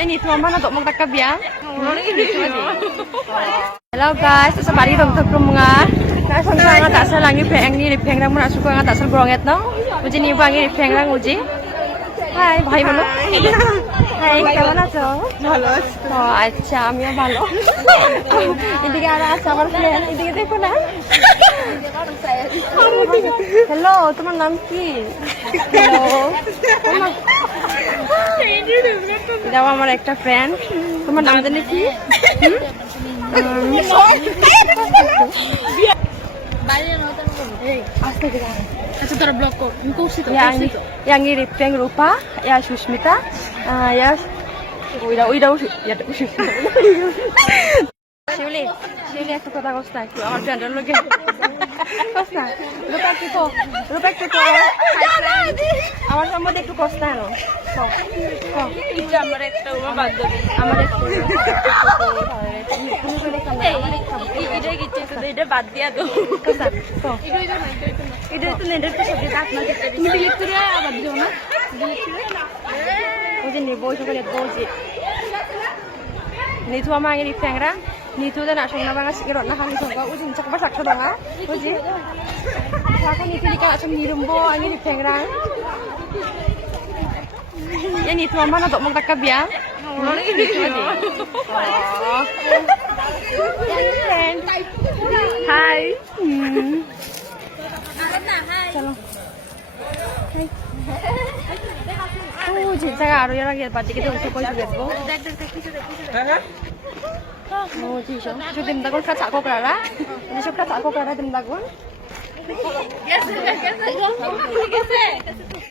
Yan itu mana dok mau takap ya? Hello guys, sa bari dong tagpro mga nasang nga tasal lang ipeng ni ipeng lang muna suko nga tasal bronget no. Uji ni bang ipeng lang uji. Hi, bhai bolo. Hi, কেমন আছো? ভালো আছি। ও আচ্ছা, আমিও ভালো। এদিকে আর আছে আমার ফ্রেন্ড, এদিকে দেখো না। হ্যালো, তোমার নাম কি? হ্যালো। দাও আমার একটা ফ্রেন্ড। তোমার নাম জানি কি? Acha tara blog ko. Kusi to. Yang ini Peng Rupa, ya Susmita, ya udah ya Susmita. Shuli aku kota Costa. আমার ফ্রেন্ডের লগে Costa. Rupa একটু আমার সম্বন্ধে একটু Costa আনো। এটা আমার একটা বান্ধবী। আমার একটু এটা গিচ্ছে তো এটা বাদ দিয়া দাও। Costa. এটা তো নেটের তো সবই দাঁত না দিতে। তুমি ডিলিট করে আবার দিও না। ডিলিট করে ওই যে নেবো ওইখানে নেবো যে Nitu ama angin ipeng nitu dan asal nama ngasih kerot nah kami sangka ujung cakap masak sedang uji aku nitu di kalau asam nirumbo angin ipeng ya nitu ama nak mau takap ya Hai Chalo Hai 진짜가 아로야라게 바지게 좀 쓰고 있겠고. 지셔. 저 된다고 카 자고 그러라. 우리 쇼카 자고 그러라 된다고.